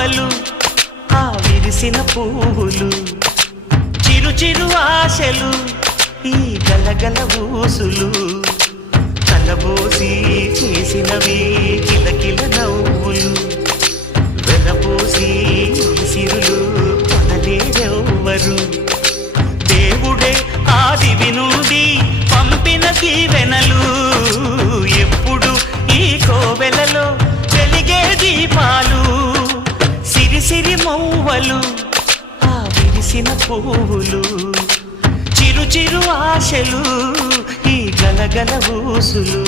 మౌవలు ఆ విరిసిన పువ్వులు చిరు చిరు ఆశలు ఈ గలగల ఊసులు కలబోసి చేసినవి కిలకిల నవ్వులు వెలబోసి సిరులు కొనలేరెవ్వరు దేవుడే ఆదివి నుండి పంపిన దీవెనలు ఎప్పుడు ఈ కోవెలలో వెలిగే దీపాలు సిరి సిరి మౌవలు ఆ విరిసిన పువ్వులు చిరు చిరు ఆశలు ఈ గలగల ఊసులు